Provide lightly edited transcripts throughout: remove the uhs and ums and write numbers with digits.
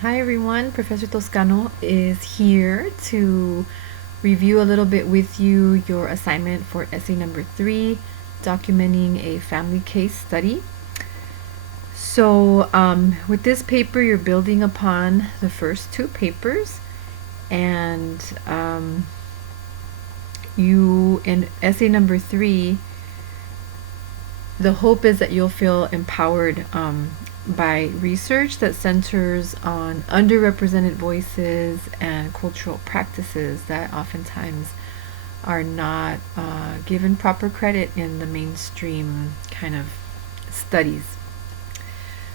Hi everyone, Professor Toscano is here to review a little bit with you your assignment for essay number 3, documenting a family case study. So, with this paper, you're building upon the first two papers, and you, in essay number 3, the hope is that you'll feel empowered by research that centers on underrepresented voices and cultural practices that oftentimes are not given proper credit in the mainstream kind of studies.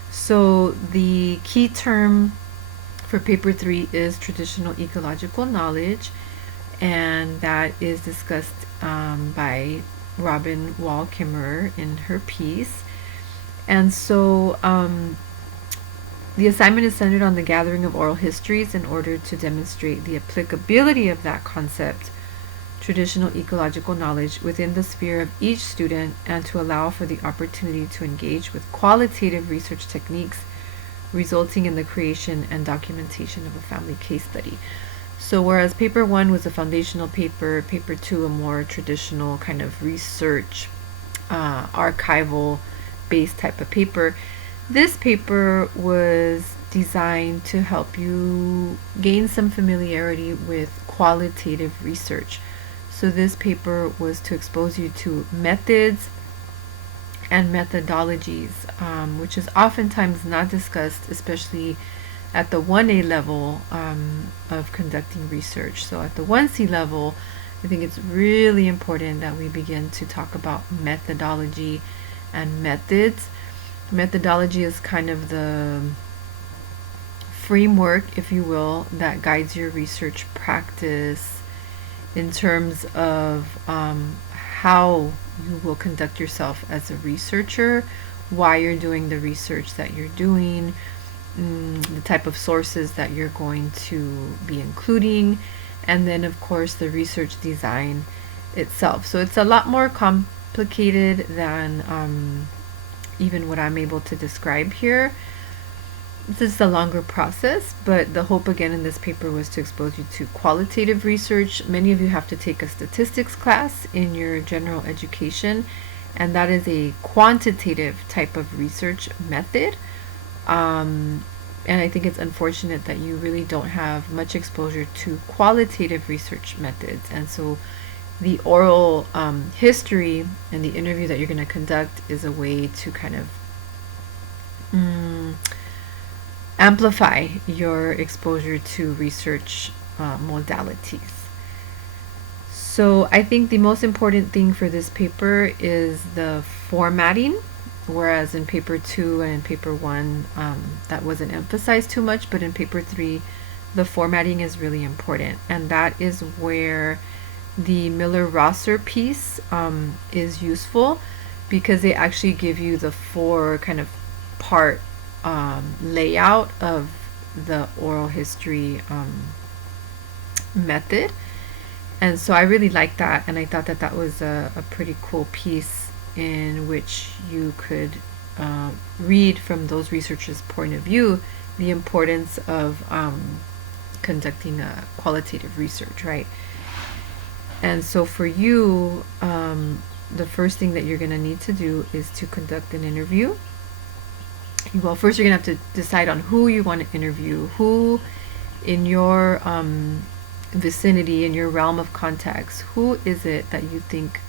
So the key term for paper 3 is traditional ecological knowledge, and that is discussed by Robin Wall Kimmerer in her piece. And so the assignment is centered on the gathering of oral histories in order to demonstrate the applicability of that concept, traditional ecological knowledge, within the sphere of each student, and to allow for the opportunity to engage with qualitative research techniques resulting in the creation and documentation of a family case study. So whereas paper 1 was a foundational paper, paper 2 a more traditional kind of research, archival based type of paper, this paper was designed to help you gain some familiarity with qualitative research. So this paper was to expose you to methods and methodologies, which is oftentimes not discussed, especially at the 1A level of conducting research. So at the 1C level, I think it's really important that we begin to talk about methodology and methods. Methodology is kind of the framework, if you will, that guides your research practice in terms of how you will conduct yourself as a researcher, why you're doing the research that you're doing, the type of sources that you're going to be including, and then of course the research design itself. So it's a lot more complicated than even what I'm able to describe here. This is a longer process, but the hope again in this paper was to expose you to qualitative research. Many of you have to take a statistics class in your general education, and that is a quantitative type of research method. And I think it's unfortunate that you really don't have much exposure to qualitative research methods. And so the oral history and the interview that you're going to conduct is a way to kind of amplify your exposure to research modalities. So I think the most important thing for this paper is the formatting, whereas in paper 2 and in paper 1 that wasn't emphasized too much, but in paper 3 the formatting is really important, and that is where the Miller-Rosser piece is useful, because they actually give you the 4 kind of part layout of the oral history method. And so I really liked that, and I thought that that was a pretty cool piece in which you could read from those researchers' point of view the importance of conducting a qualitative research, right? And so for you, the first thing that you're going to need to do is to conduct an interview. Well, first you're going to have to decide on who you want to interview, who in your vicinity, in your realm of context, who is it that you think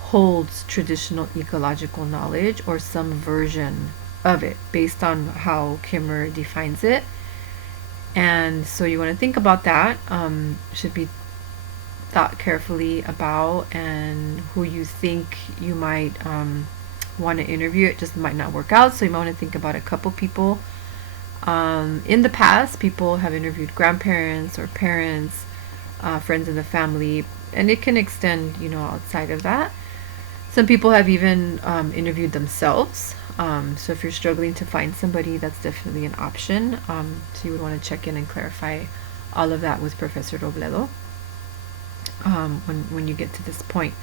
holds traditional ecological knowledge or some version of it based on how Kimmerer defines it. And so you want to think about that. Should be thought carefully about, and who you think you might want to interview. It just might not work out, so you might want to think about a couple people. In the past, people have interviewed grandparents or parents, friends in the family, and it can extend, outside of that. Some people have even interviewed themselves. So if you're struggling to find somebody, that's definitely an option. So you would want to check in and clarify all of that with Professor Robledo when you get to this point.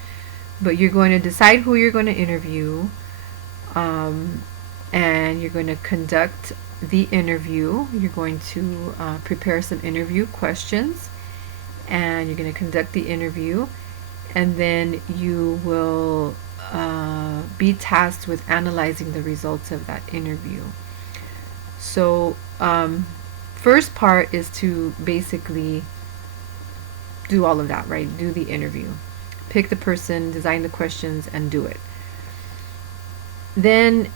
But you're going to decide who you're going to interview, and you're going to conduct the interview. You're going to prepare some interview questions, and you're going to conduct the interview, and then you will be tasked with analyzing the results of that interview. So, first part is to basically do all of that, right? Do the interview. Pick the person, design the questions, and do it. Then,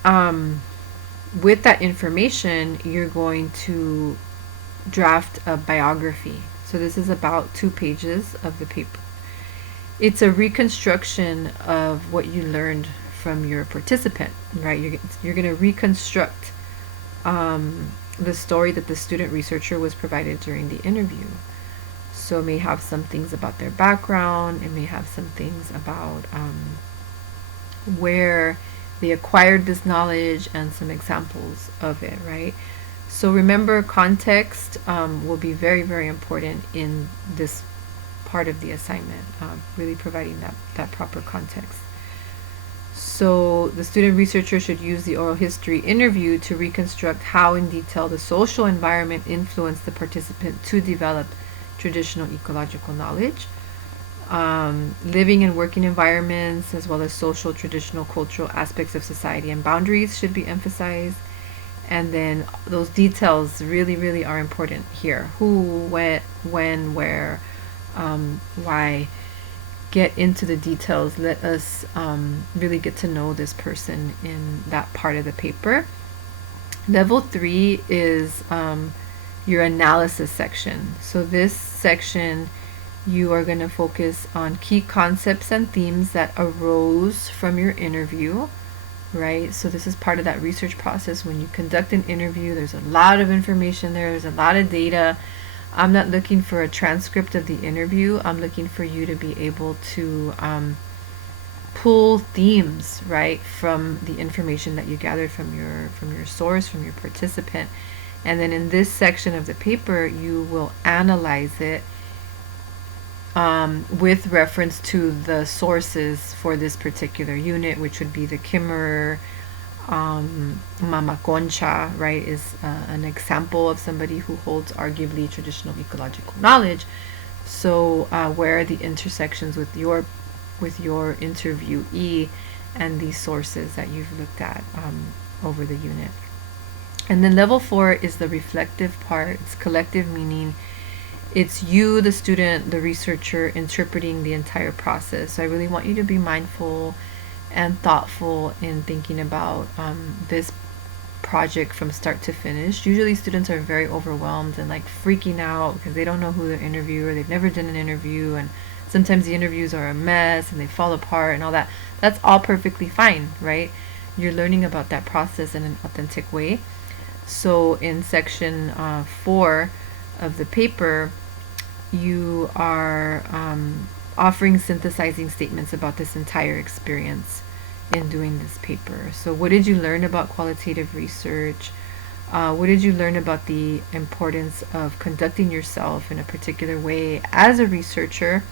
with that information, you're going to draft a biography. So this is about 2 pages of the paper. It's a reconstruction of what you learned from your participant, right? You're going to reconstruct the story that the student researcher was provided during the interview. So it may have some things about their background. It may have some things about where they acquired this knowledge and some examples of it, right? So remember, context will be very, very important in this part of the assignment, really providing that proper context. So the student researcher should use the oral history interview to reconstruct how in detail the social environment influenced the participant to develop traditional ecological knowledge. Living and working environments, as well as social, traditional, cultural aspects of society and boundaries should be emphasized. And then those details really, really are important here. Who, when, where, why. Get into the details. Let us really get to know this person in that part of the paper. Level 3 is your analysis section. So this section, you are going to focus on key concepts and themes that arose from your interview, right? So this is part of that research process. When you conduct an interview, there's a lot of information there. There's a lot of data. I'm not looking for a transcript of the interview. I'm looking for you to be able to pull themes, right, from the information that you gathered from your source, from your participant. And then in this section of the paper, you will analyze it with reference to the sources for this particular unit, which would be the Kimmerer. Mama Concha, right, is an example of somebody who holds arguably traditional ecological knowledge. So where are the intersections with your interviewee and these sources that you've looked at over the unit? And then level 4 is the reflective part. It's collective, meaning it's you, the student, the researcher, interpreting the entire process. So I really want you to be mindful and thoughtful in thinking about this project from start to finish. Usually students are very overwhelmed and like freaking out because they don't know who they're interviewing, or they've never done an interview, and sometimes the interviews are a mess and they fall apart and all that. That's all perfectly fine, right? You're learning about that process in an authentic way. So in section 4 of the paper, you are offering synthesizing statements about this entire experience in doing this paper. So what did you learn about qualitative research? What did you learn about the importance of conducting yourself in a particular way as a researcher,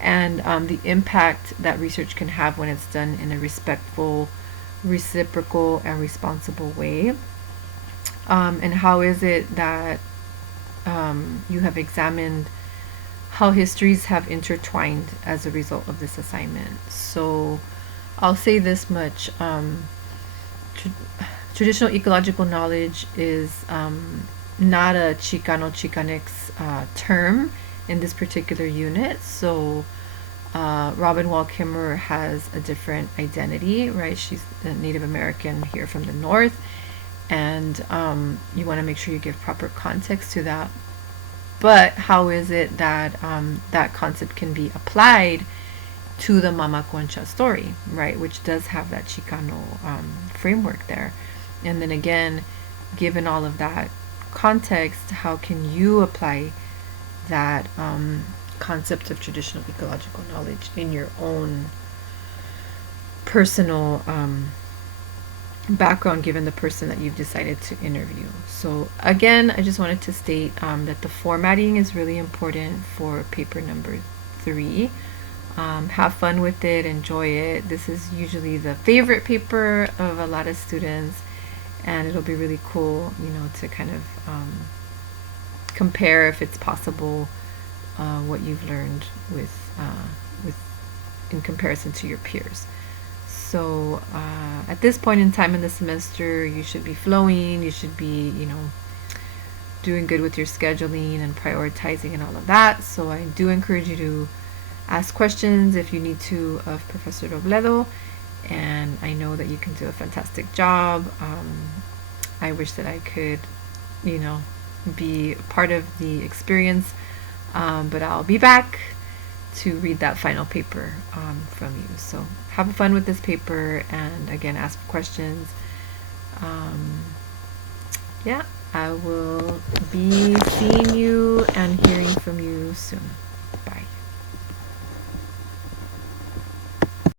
and the impact that research can have when it's done in a respectful, reciprocal, and responsible way? And how is it that you have examined how histories have intertwined as a result of this assignment? So I'll say this much. Traditional ecological knowledge is not a Chicano Chicanx term in this particular unit. So Robin Wall Kimmerer has a different identity, right? She's a Native American here from the north, and you want to make sure you give proper context to that. But how is it that that concept can be applied to the Mama Concha story, right? Which does have that Chicano framework there. And then again, given all of that context, how can you apply that concept of traditional ecological knowledge in your own personal background, given the person that you've decided to interview? So again, I just wanted to state that the formatting is really important for paper number 3. Have fun with it, enjoy it. This is usually the favorite paper of a lot of students, and it'll be really cool, to kind of compare, if it's possible, what you've learned with in comparison to your peers. So at this point in time in the semester, you should be flowing. You should be, doing good with your scheduling and prioritizing and all of that. So I do encourage you to ask questions if you need to of Professor Robledo, and I know that you can do a fantastic job. I wish that I could, be part of the experience, but I'll be back to read that final paper from you. So have fun with this paper, and again, ask questions. Yeah, I will be seeing you and hearing from you soon. Bye.